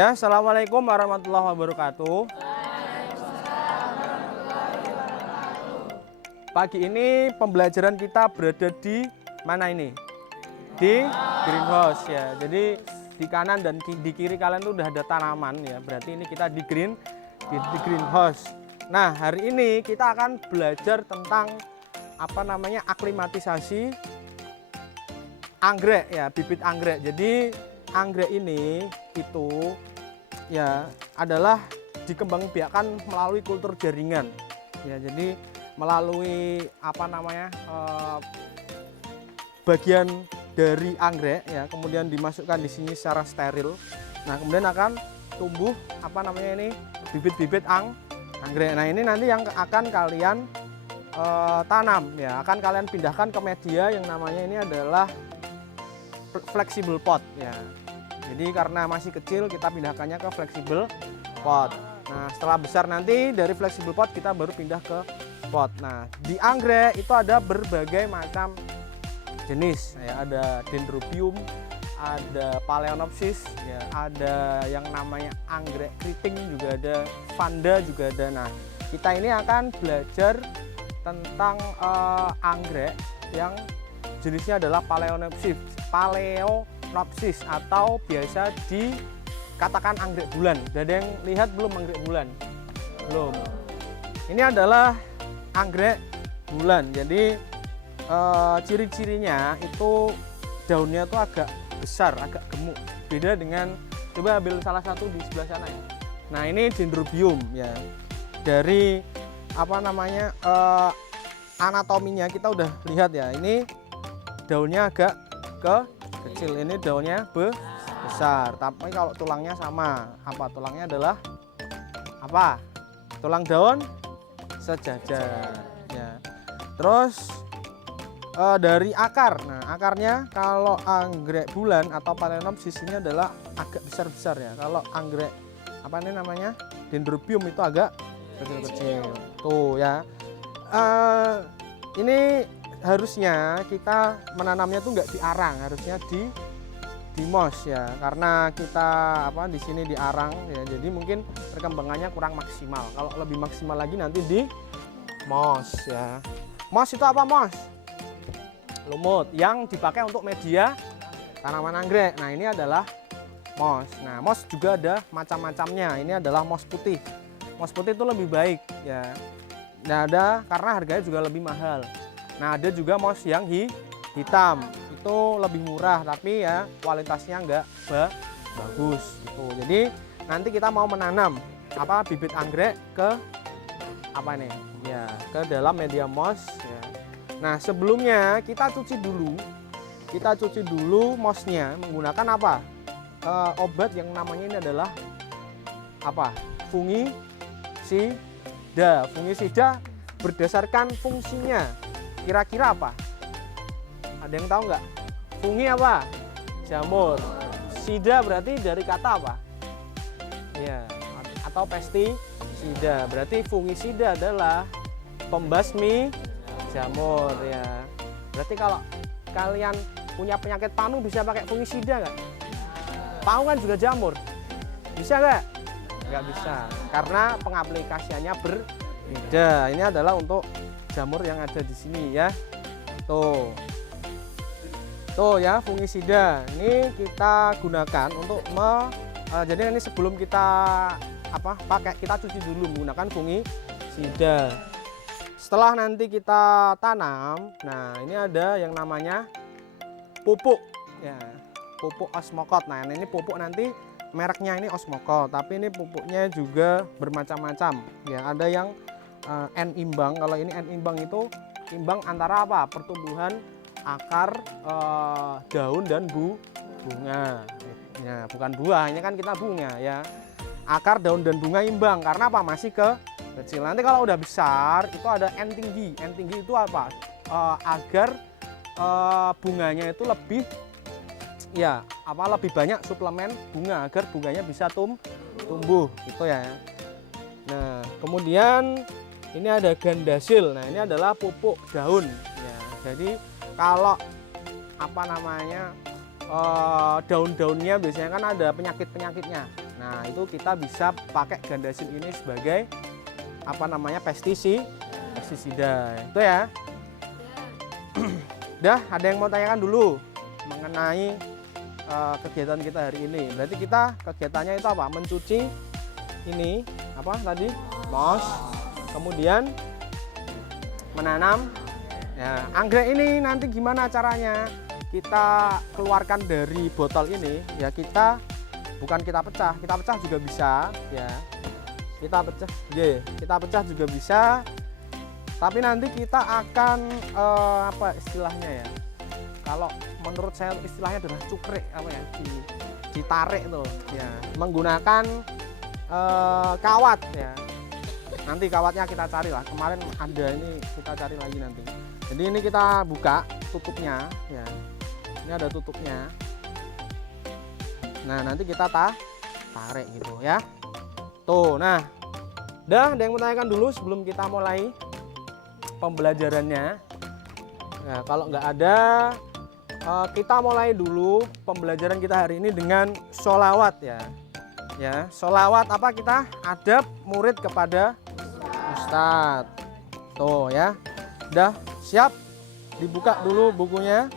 Ya, assalamualaikum warahmatullahi wabarakatuh. Pagi ini pembelajaran kita berada di mana ini? Di greenhouse ya. Jadi di kanan dan di kiri kalian tuh udah ada tanaman ya. Berarti ini kita di greenhouse. Nah, hari ini kita akan belajar tentang aklimatisasi anggrek ya, bibit anggrek. Jadi anggrek ini itu ya adalah dikembangbiakkan melalui kultur jaringan ya. Jadi melalui bagian dari anggrek ya, kemudian dimasukkan di sini secara steril. Nah, kemudian akan tumbuh bibit-bibit anggrek. Nah, ini nanti yang akan kalian tanam ya, akan kalian pindahkan ke media yang namanya ini adalah flexible pot ya. Jadi karena masih kecil kita pindahkannya ke flexible pot. Nah, setelah besar nanti dari flexible pot kita baru pindah ke pot. Nah, di anggrek itu ada berbagai macam jenis ya, ada dendrobium, ada phalaenopsis ya, ada yang namanya anggrek keriting juga ada, vanda juga ada. Nah, kita ini akan belajar tentang anggrek yang jenisnya adalah phalaenopsis atau biasa dikatakan anggrek bulan. Ada yang lihat belum anggrek bulan? Belum. Ini adalah anggrek bulan. Jadi ciri-cirinya itu daunnya tuh agak besar, agak gemuk. Beda dengan, coba ambil salah satu di sebelah sana ya. Nah, ini dendrobium ya. Dari anatominya kita udah lihat ya. Ini daunnya agak kecil, ini daunnya besar, tapi kalau tulangnya sama. Tulangnya adalah tulang daun sejajar ya. Terus dari akar. Nah, akarnya kalau anggrek bulan atau phalaenopsis ini adalah agak besar-besar ya. Kalau anggrek dendrobium itu agak kecil-kecil tuh ya. Ini harusnya kita menanamnya tuh nggak di arang, harusnya di mos ya, karena kita di sini di arang ya, jadi mungkin perkembangannya kurang maksimal. Kalau lebih maksimal lagi nanti di mos ya. Mos itu apa mos? Lumut yang dipakai untuk media tanaman anggrek. Nah, ini adalah mos. Nah, mos juga ada macam-macamnya. Ini adalah mos putih. Mos putih itu lebih baik ya. Nah, ada karena harganya juga lebih mahal. Nah, ada juga mos yang hitam, itu lebih murah tapi ya kualitasnya nggak bagus gitu. Jadi nanti kita mau menanam bibit anggrek ke ke dalam media mos ya. Nah, sebelumnya kita cuci dulu mosnya menggunakan obat yang namanya ini adalah fungisida. Fungisida berdasarkan fungsinya. Kira-kira apa? Ada yang tahu nggak? Fungi apa? Jamur. Sida berarti dari kata apa? Ya, atau pestisida. Berarti fungisida adalah pembasmi jamur ya. Berarti kalau kalian punya penyakit panu bisa pakai fungisida nggak? Panu kan juga jamur. Bisa nggak? Nggak bisa. Karena pengaplikasiannya berbeda. Ini adalah untuk jamur yang ada di sini ya. Tuh ya, fungisida ini kita gunakan untuk jadi ini sebelum kita kita cuci dulu menggunakan fungisida. Setelah nanti kita tanam, nah ini ada yang namanya pupuk ya, pupuk osmokot. Nah, ini pupuk nanti mereknya ini osmokot, tapi ini pupuknya juga bermacam-macam ya. Ada yang N-imbang. Kalau ini N-imbang itu imbang antara pertumbuhan akar, daun dan bunga ya, bukan buah, ini kan kita bunga ya. Akar, daun dan bunga imbang karena masih kecil. Nanti kalau udah besar itu ada N tinggi. N tinggi itu agar bunganya itu lebih banyak suplemen bunga agar bunganya bisa tumbuh gitu ya. Nah, kemudian ini ada gandasil. Nah, ini adalah pupuk daun ya. Jadi kalau daun-daunnya biasanya kan ada penyakit-penyakitnya. Nah, itu kita bisa pakai gandasil ini sebagai apa namanya pestisida. Itu ya. Dah, ada yang mau tanyakan dulu mengenai kegiatan kita hari ini. Berarti kita kegiatannya itu apa? Mencuci ini apa tadi? Moss. Kemudian menanam. Ya, anggrek ini nanti gimana caranya? Kita keluarkan dari botol ini, ya kita pecah, kita pecah juga bisa, ya. Kita pecah juga bisa. Tapi nanti kita akan apa istilahnya ya? Kalau menurut saya istilahnya adalah cukrik apa ya? Ditarik tuh, ya. Menggunakan kawat ya. Nanti kawatnya kita cari lah. Kemarin ada ini kita cari lagi nanti. Jadi ini kita buka tutupnya, ya. Ini ada tutupnya. Nah nanti kita tarik gitu ya. Tuh, nah, ada yang menanyakan dulu sebelum kita mulai pembelajarannya. Nah, kalau nggak ada, kita mulai dulu pembelajaran kita hari ini dengan sholawat ya. Ya, sholawat apa kita adab murid kepada Ustadz. Tuh ya, udah siap? Dibuka dulu bukunya.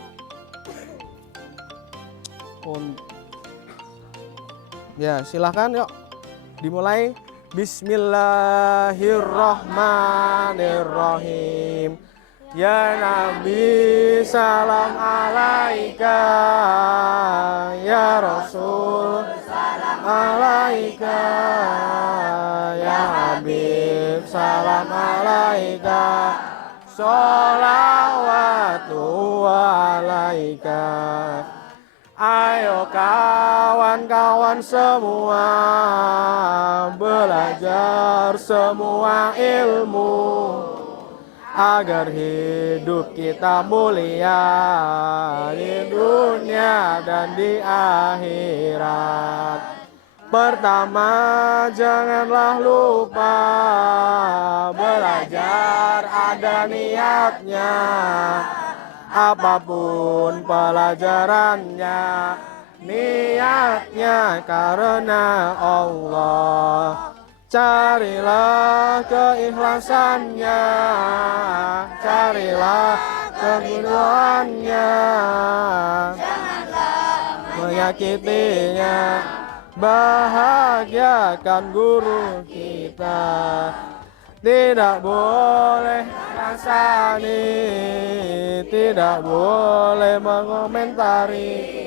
Ya, silahkan yuk dimulai. Bismillahirrahmanirrahim. Ya Nabi salam alaika, ya Rasul salam alaika, ya Habib salam alaika, sholawatu alaika. Ayo kawan-kawan semua belajar semua ilmu agar hidup kita mulia di dunia dan di akhirat. Pertama, janganlah lupa belajar ada niatnya. Apapun pelajarannya, niatnya karena Allah. Carilah keikhlasannya, carilah kemuliaannya, janganlah menyakitinya. Bahagiakan guru kita, tidak boleh rasani, tidak boleh mengomentari.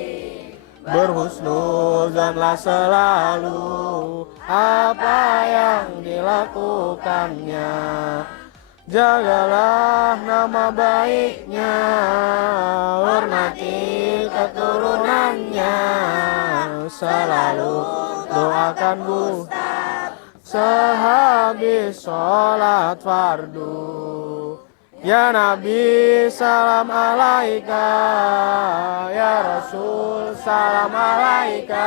Berhusnuzanlah selalu apa yang dilakukannya. Jagalah nama baiknya, hormati keturunannya. Selalu doakan Ustaz sehabis sholat fardu. Ya Nabi salam alaika, ya Rasul salam alaika,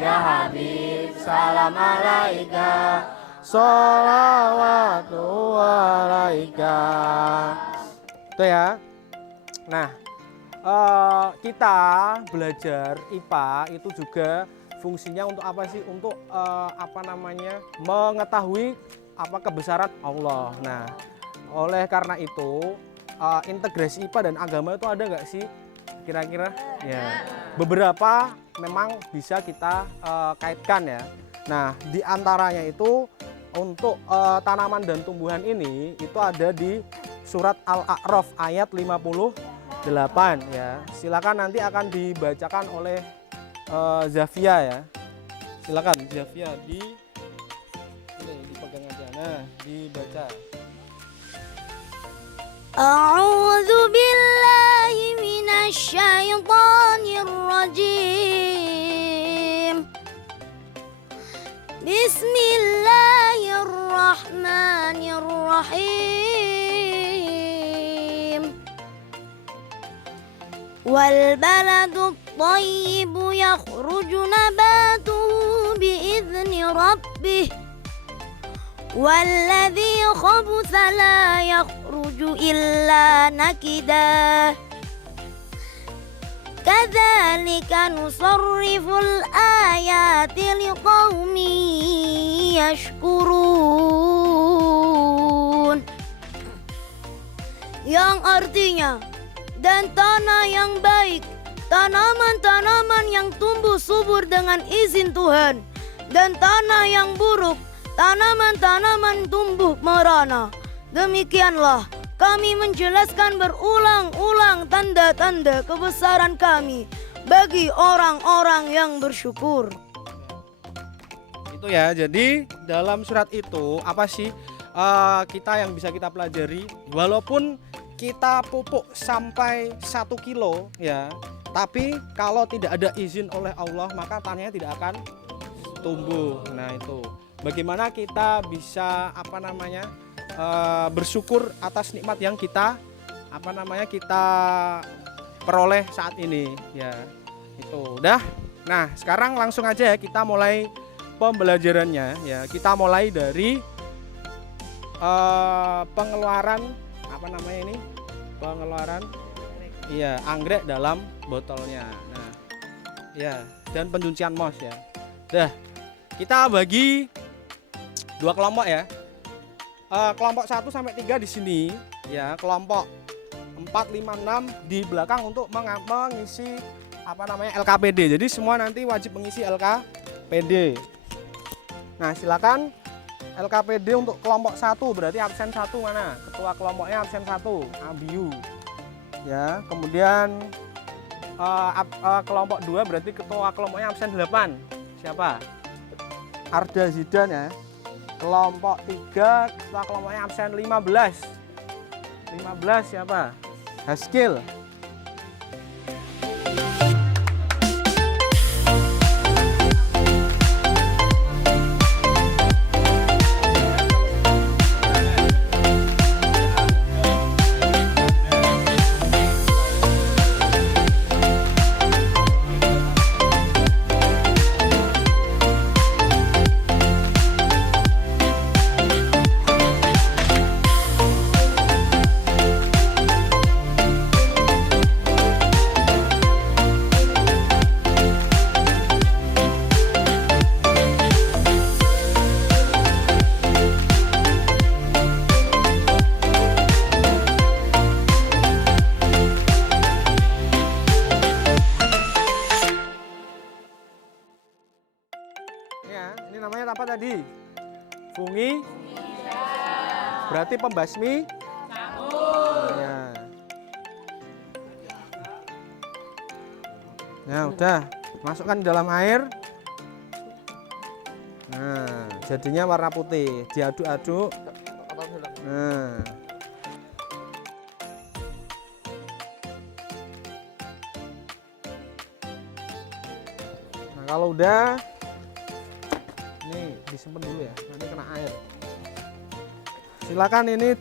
ya Habib salam alaika, sholawatu alaika. Itu ya. Nah, kita belajar IPA itu juga fungsinya untuk apa sih? Untuk apa namanya? Mengetahui apa kebesaran Allah. Nah, oleh karena itu integrasi IPA dan agama itu ada nggak sih kira-kira? Ya, beberapa memang bisa kita kaitkan ya. Nah, di antaranya itu untuk tanaman dan tumbuhan ini itu ada di surat Al-A'raf ayat 58 ya. Silakan nanti akan dibacakan oleh Zafia ya. Silakan Zafia dipegang aja. Nah, dibaca. A'udzu billahi minasy syaithanir rajim. Bismillahirrahmanirrahim. Wal baladut thayyibu yakhruju nabatuhu bi'izni rabbih. والذي خبث لا يخرج إلا نكدا كذلك نصرف الآيات لقوم يشكرون. Yang artinya, dan tanah yang baik, tanaman-tanaman yang tumbuh subur dengan izin Tuhan, dan tanah yang buruk, tanaman-tanaman tumbuh merana. Demikianlah kami menjelaskan berulang-ulang tanda-tanda kebesaran kami bagi orang-orang yang bersyukur. Itu ya, jadi dalam surat itu apa sih kita yang bisa kita pelajari? Walaupun kita pupuk sampai 1 kilo ya, tapi kalau tidak ada izin oleh Allah maka tanahnya tidak akan tumbuh. Nah itu bagaimana kita bisa bersyukur atas nikmat yang kita kita peroleh saat ini ya. Itu udah. Nah sekarang langsung aja ya kita mulai pembelajarannya ya. Kita mulai dari pengeluaran pengeluaran anggrek dalam botolnya. Nah ya, dan pencucian mos ya. Dah, kita bagi 2 kelompok ya. Kelompok 1 sampai 3 di sini ya, kelompok 4, 5, 6 di belakang untuk mengisi LKPD. Jadi semua nanti wajib mengisi LKPD. Nah silakan LKPD untuk kelompok 1 berarti absen 1 mana? Ketua kelompoknya absen 1, Abiu. Ya, kemudian kelompok 2 berarti ketua kelompoknya absen 8. Siapa? Arda Zidan ya. Kelompok 3 ketua kelompoknya absen 15. 15 siapa? Haskil. Ini namanya apa tadi? Fungi. Berarti pembasmi ya. Nah, udah masukkan dalam air. Nah, jadinya warna putih. Diaduk-aduk. Nah. Nah, kalau udah ini disimpan dulu ya, nanti kena air. Silakan ini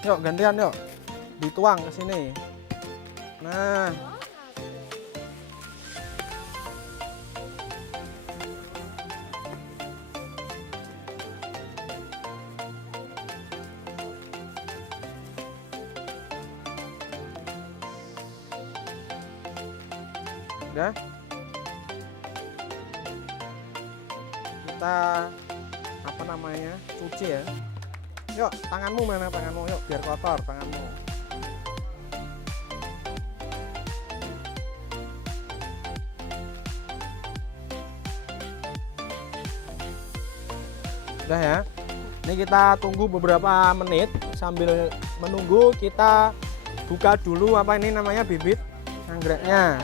yuk gantian yuk, dituang ke sini. Nah, udah. Kita cuci ya. Yuk, tanganmu mana tanganmu? Yuk, biar kotor tanganmu. Udah ya. Ini kita tunggu beberapa menit. Sambil menunggu kita buka dulu bibit anggreknya.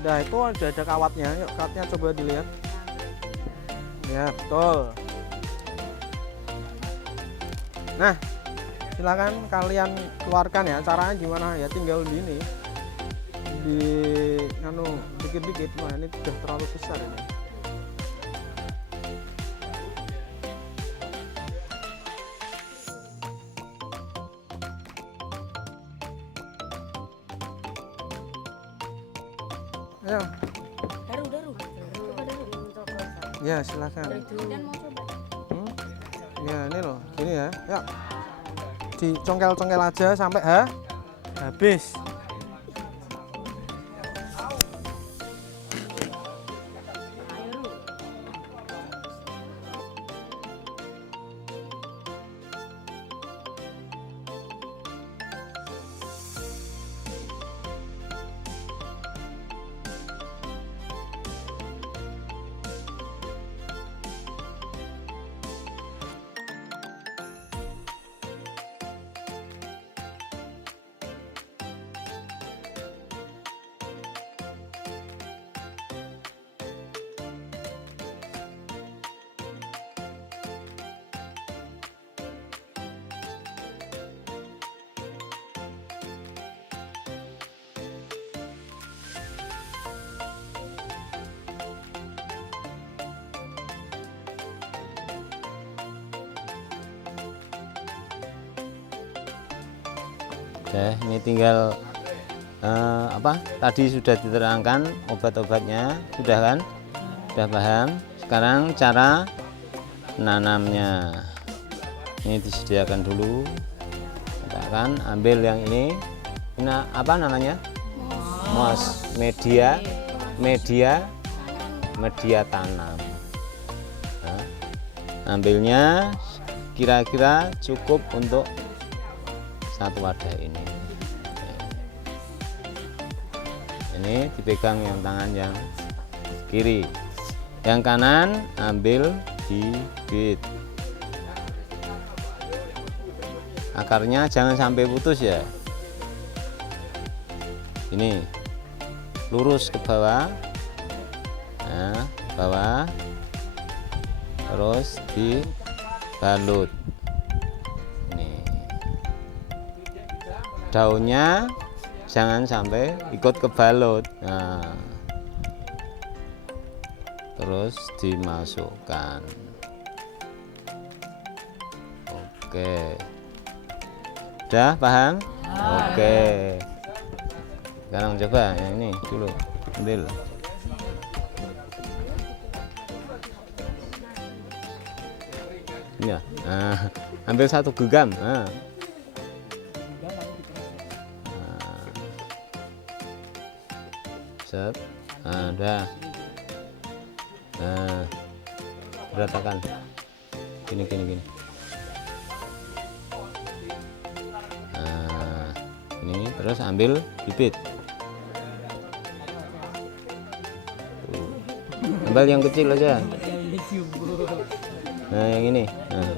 Udah, itu ada kawatnya. Yuk, kawatnya coba dilihat. Ya, betul. Nah, silakan kalian keluarkan ya. Caranya gimana ya? Tinggal di dikit-dikit. Wah, ini sudah terlalu besar ini. Ayo. Daru. Ya, silakan. Ya, ini loh, gini ya. Yuk. Dicongkel-congkel aja sampai habis. Ini tinggal tadi sudah diterangkan obat-obatnya, sudah kan? Sudah paham? Sekarang cara menanamnya. Ini disediakan dulu. Kita akan ambil yang ini. Ini apa namanya? Mos, media tanam. Nah, ambilnya kira-kira cukup untuk satu wadah ini. Ini dipegang yang tangan yang kiri, yang kanan ambil bibit. Akarnya jangan sampai putus ya. Ini lurus ke bawah, nah bawah, terus dibalut. Ini daunnya jangan sampai ikut kebalut. Nah, terus dimasukkan. Oke, udah paham? Oke, sekarang coba yang ini dulu, ambil. Ya, nah, ambil satu genggam. Nah. Set, nah, udah. Nah, beratakan. Gini. Nah, ini terus ambil bibit. Tuh. Ambil yang kecil aja. Nah, yang ini. Nah.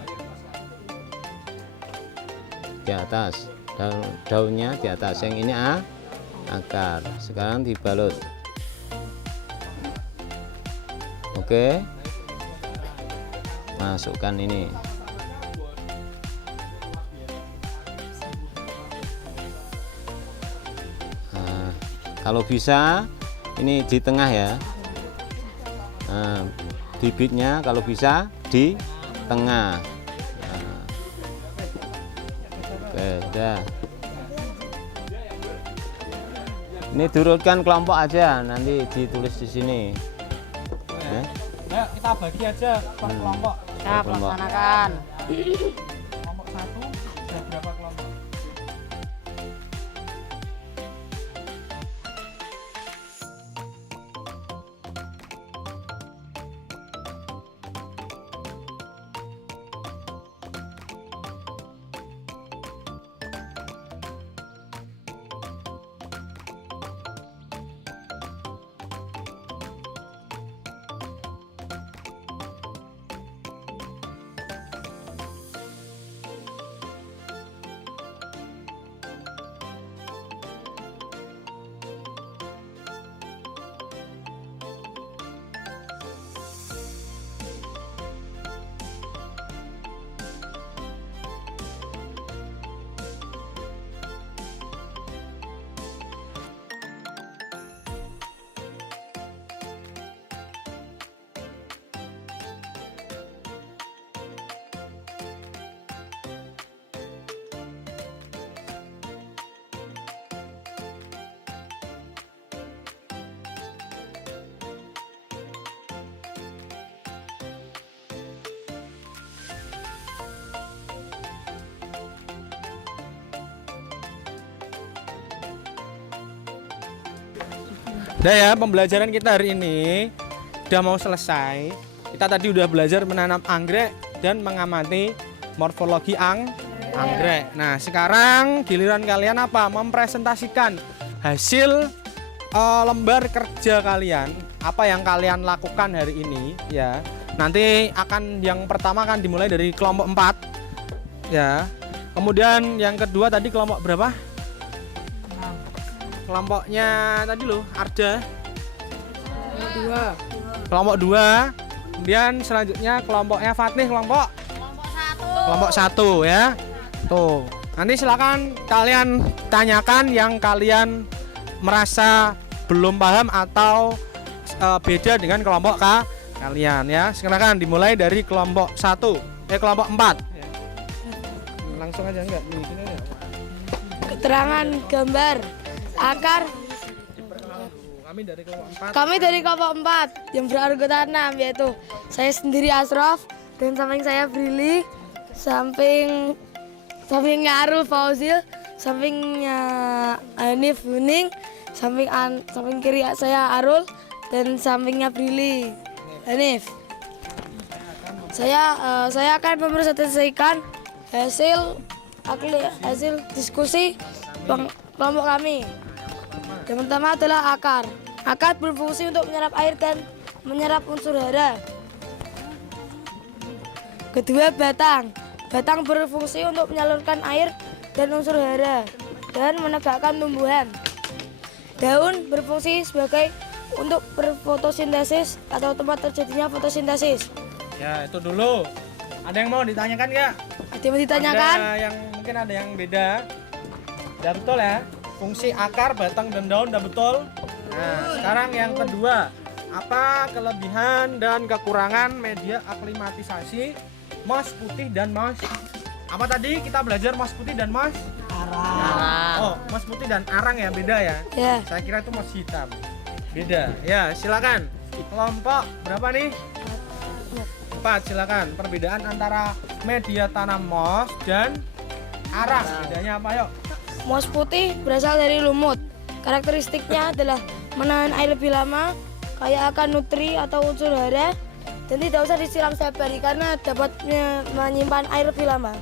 Di atas, daunnya di atas. Yang ini akar. Sekarang dibalut. Oke, masukkan ini. Nah, kalau bisa ini di tengah ya. Nah, bibitnya kalau bisa di tengah. Nah. Oke, udah. Ini diurutkan kelompok aja, nanti ditulis di sini. Ya, kita bagi aja per kelompok. Siap, laksanakan. Kelompok 1 ada berapa kelompok? Udah ya, pembelajaran kita hari ini udah mau selesai. Kita tadi udah belajar menanam anggrek dan mengamati morfologi anggrek. Nah, sekarang giliran kalian apa? Mempresentasikan hasil lembar kerja kalian. Apa yang kalian lakukan hari ini ya. Nanti akan yang pertama akan dimulai dari kelompok 4 ya. Kemudian yang kedua tadi kelompok berapa? Kelompoknya tadi loh, Arda. Kelompok 2. Kemudian selanjutnya kelompoknya Fatih, kelompok 1 ya. Tuh. Nanti silakan kalian tanyakan yang kalian merasa belum paham atau beda dengan kelompok kalian ya. Silakan dimulai dari kelompok 1, kelompok 4. Langsung aja enggak? Ini aja. keterangan gambar akar. Kami dari kelompok 4. Kami dari kelompok 4 yang beranggota 6, yaitu saya sendiri Asraf, dan samping saya Brili, sampingnya Arul Fauzil, sampingnya Hanif Huning, samping kiri saya Arul, dan sampingnya Brili Hanif. Saya akan mempresentasikan hasil diskusi kelompok kami. Yang pertama adalah akar. Akar berfungsi untuk menyerap air dan menyerap unsur hara. Kedua, batang. Batang berfungsi untuk menyalurkan air dan unsur hara dan menegakkan tumbuhan. Daun berfungsi sebagai untuk berfotosintesis atau tempat terjadinya fotosintesis. Ya, itu dulu. Ada yang mau ditanyakan nggak? Ada yang mau ditanyakan? Mungkin ada yang beda. Udah betul ya? Fungsi akar, batang, dan daun udah betul. Nah, sekarang yang kedua. Apa kelebihan dan kekurangan media aklimatisasi mas putih dan mas... Apa tadi kita belajar mas putih dan mas? Arang. Oh, mas putih dan arang ya, beda ya? Ya. Saya kira itu mas hitam. Beda. Ya, silakan. Kelompok berapa nih? 4, silakan. Perbedaan antara media tanam moss dan arang. Bedanya apa, yuk? Moss putih berasal dari lumut. Karakteristiknya adalah menahan air lebih lama, kaya akan nutri atau unsur hara, dan tidak usah disiram setiap hari karena dapat menyimpan air lebih lama.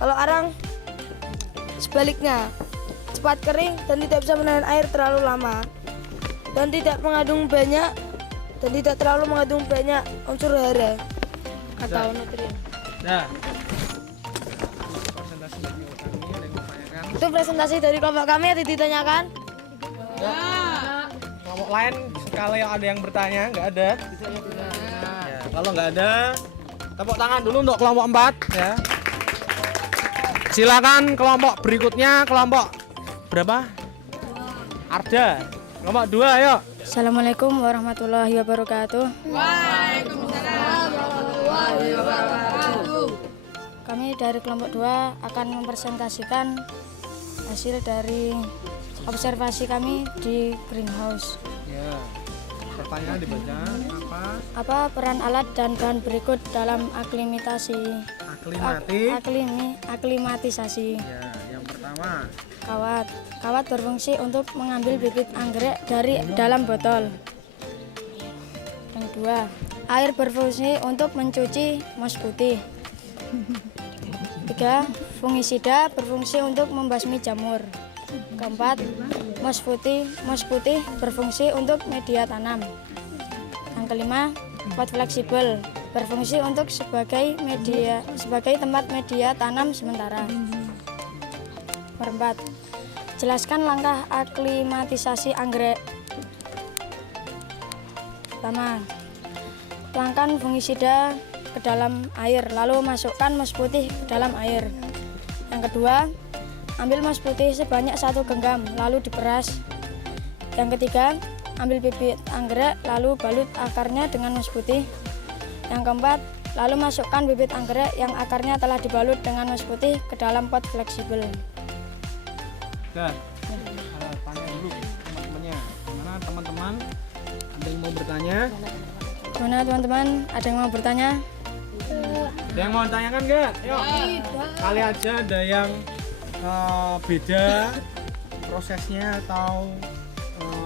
Kalau arang sebaliknya, cepat kering dan tidak bisa menahan air terlalu lama, dan tidak terlalu mengandung banyak unsur hara atau nutrien. Nah, Itu presentasi dari kelompok kami, ada ditanyakan? kelompok lain kalau ada yang bertanya, nggak ada. Ya, kalau nggak ada, tepuk tangan dulu untuk kelompok 4 ya. Silakan kelompok berikutnya, kelompok berapa? Arda. Kelompok 2, ayo. Assalamualaikum warahmatullahi wabarakatuh. Kami dari kelompok 2 akan mempresentasikan hasil dari observasi kami di greenhouse. Ya. Pertanyaan dibaca Apa peran alat dan bahan berikut dalam aklimatisasi? Ya, yang pertama. Kawat. Kawat berfungsi untuk mengambil bibit anggrek dari dalam botol. Yang kedua, air berfungsi untuk mencuci moss putih. 3, fungisida berfungsi untuk membasmi jamur. Keempat, moss putih berfungsi untuk media tanam. Yang kelima, pot fleksibel berfungsi untuk sebagai tempat media tanam sementara. Keempat, jelaskan langkah aklimatisasi anggrek. Pertama, tuangkan fungisida ke dalam air, lalu masukkan moss putih ke dalam air. Yang kedua, ambil moss putih sebanyak 1 genggam, lalu diperas. Yang ketiga, ambil bibit anggrek, lalu balut akarnya dengan moss putih. Yang keempat, lalu masukkan bibit anggrek yang akarnya telah dibalut dengan moss putih ke dalam pot fleksibel. Tanya dulu teman-temannya. Gimana teman-teman? Ada yang mau bertanya? Gimana teman-teman? Ada yang mau bertanya? Ada yang mau tanyakan nggak? Yuk. Kali aja ada yang beda prosesnya atau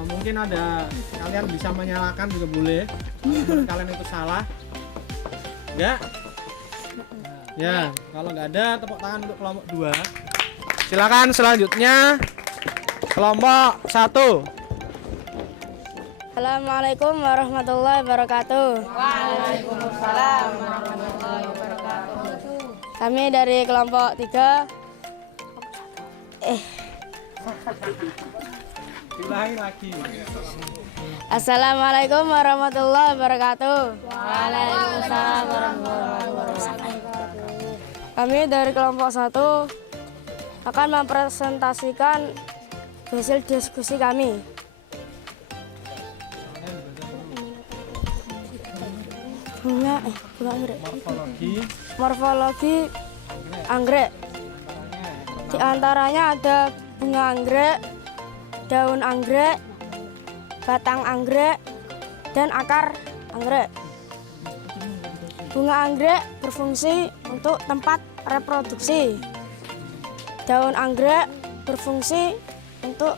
mungkin ada kalian bisa menyalahkan juga boleh. Menurut kalian itu salah? Enggak? Ya, kalau nggak ada tepuk tangan untuk kelompok 2. Silakan selanjutnya kelompok 1. Assalamualaikum warahmatullahi wabarakatuh. Waalaikumsalam warahmatullahi wabarakatuh. Kami dari kelompok 3. Ulangi lagi. Assalamualaikum warahmatullahi wabarakatuh. Waalaikumsalam warahmatullahi wabarakatuh. Kami dari kelompok 1 akan mempresentasikan hasil diskusi kami. Morfologi anggrek. Di antaranya ada bunga anggrek, daun anggrek, batang anggrek, dan akar anggrek. Bunga anggrek berfungsi untuk tempat reproduksi. Daun anggrek berfungsi untuk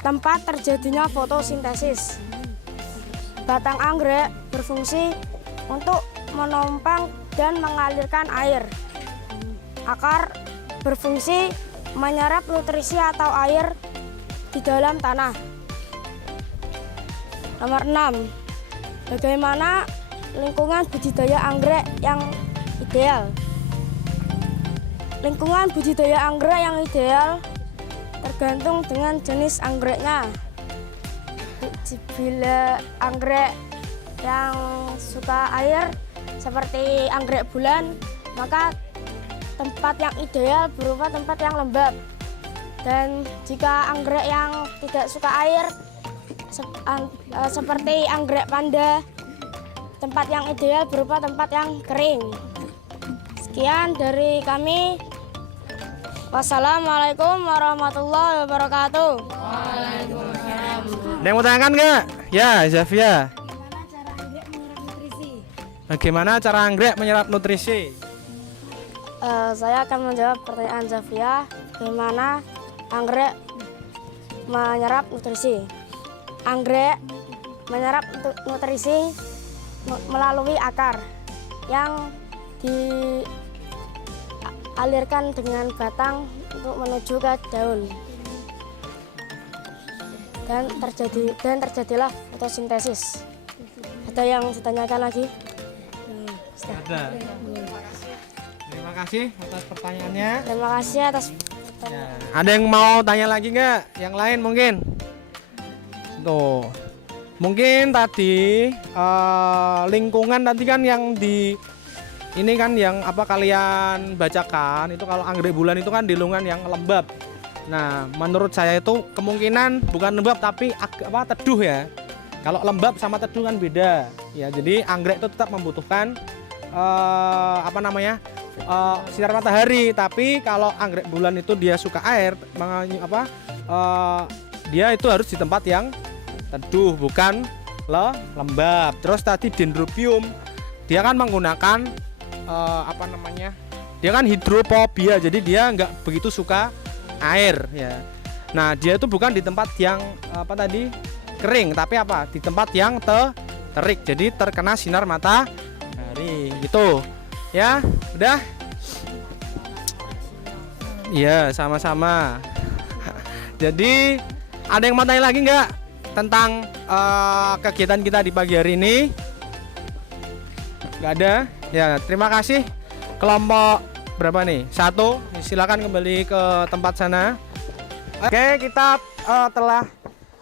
tempat terjadinya fotosintesis. Batang anggrek berfungsi untuk menumpang dan mengalirkan air. Akar berfungsi menyerap nutrisi atau air di dalam tanah. Nomor 6. Bagaimana lingkungan budidaya anggrek yang ideal? Lingkungan budidaya anggrek yang ideal tergantung dengan jenis anggreknya. Bila anggrek yang suka air seperti anggrek bulan, maka tempat yang ideal berupa tempat yang lembab. Dan jika anggrek yang tidak suka air seperti anggrek panda, tempat yang ideal berupa tempat yang kering. Sekian dari kami. Wassalamualaikum warahmatullahi wabarakatuh. Ada yang mau tanyakan nggak? Ya, Zafia. Bagaimana cara anggrek menyerap nutrisi? Saya akan menjawab pertanyaan Zafia. Bagaimana anggrek menyerap nutrisi? Anggrek menyerap nutrisi melalui akar yang dialirkan dengan batang untuk menuju ke daun. Dan terjadilah fotosintesis. Ada yang ditanyakan lagi? Ada. Terima kasih atas pertanyaannya. Terima kasih atas Ya. Ada yang mau tanya lagi nggak? Yang lain mungkin? Tuh. Mungkin tadi lingkungan tadi kan yang di ini kan yang apa kalian bacakan itu kalau anggrek bulan itu kan di lingkungan yang lembab. Nah, menurut saya itu kemungkinan bukan lembab tapi teduh ya. Kalau lembab sama teduh kan beda. Ya, jadi anggrek itu tetap membutuhkan sinar matahari. Tapi kalau anggrek bulan itu dia suka air, dia itu harus di tempat yang teduh bukan lembab. Terus tadi dendrobium dia kan menggunakan dia kan hidrophobia, jadi dia nggak begitu suka air ya. Nah, dia itu bukan di tempat yang kering, tapi di tempat yang terik, jadi terkena sinar matahari gitu ya. Udah iya, sama-sama. Jadi ada yang mau tanya lagi nggak tentang kegiatan kita di pagi hari ini? Nggak ada ya. Terima kasih kelompok berapa nih? 1, silakan kembali ke tempat sana. Oke, kita telah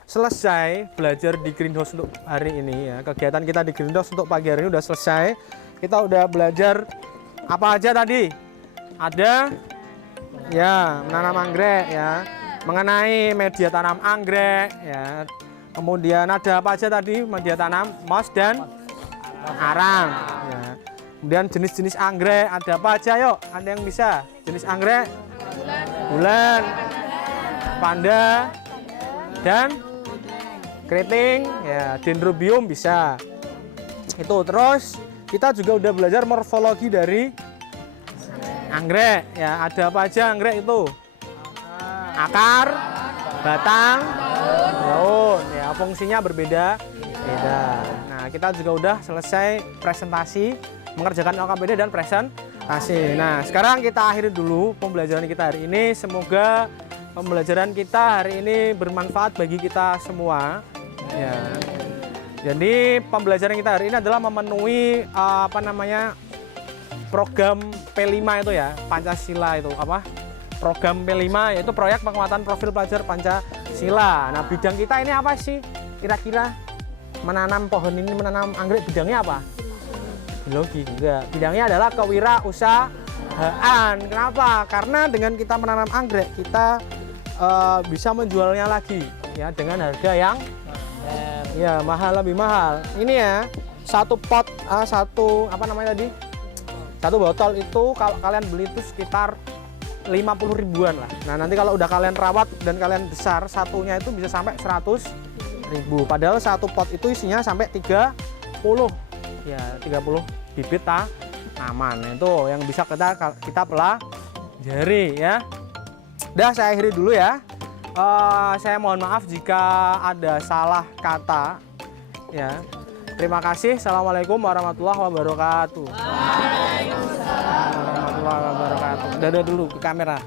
selesai belajar di greenhouse untuk hari ini ya. Kegiatan kita di greenhouse untuk pagi hari ini udah selesai. Kita udah belajar apa aja tadi? Ada ya, menanam anggrek ya, mengenai media tanam anggrek ya. Kemudian ada apa aja tadi? Media tanam, moss dan arang ya. Kemudian jenis-jenis anggrek ada apa aja? Yuk, ada yang bisa? Jenis anggrek? Bulan, panda, dan keriting ya, dendrobium bisa. Itu terus kita juga udah belajar morfologi dari anggrek ya. Ada apa aja anggrek itu? Akar, batang, daun ya, fungsinya berbeda. Nah, kita juga udah selesai presentasi, mengerjakan LKPD dan presentasi. Nah, sekarang kita akhiri dulu pembelajaran kita hari ini. Semoga pembelajaran kita hari ini bermanfaat bagi kita semua ya. Jadi pembelajaran kita hari ini adalah memenuhi program P5 itu ya, Pancasila itu program P5 yaitu proyek penguatan profil pelajar Pancasila. Nah, bidang kita ini apa sih? Kira-kira menanam pohon ini, menanam anggrek, bidangnya apa? Biologi enggak. Bidangnya adalah kewirausahaan. Kenapa? Karena dengan kita menanam anggrek, kita bisa menjualnya lagi ya dengan harga yang lebih mahal. Ini ya, satu botol itu kalau kalian beli itu sekitar 50 ribuan lah. Nah nanti kalau udah kalian rawat dan kalian besar, satunya itu bisa sampai 100.000. Padahal satu pot itu isinya sampai 30 ya, 30 bibit tanaman. Nah, itu yang bisa kita pelajari ya. Udah, saya akhiri dulu ya. Saya mohon maaf jika ada salah kata ya. Terima kasih. Assalamualaikum warahmatullahi wabarakatuh. Waalaikumsalam warahmatullahi wabarakatuh. Dadah dulu ke kamera.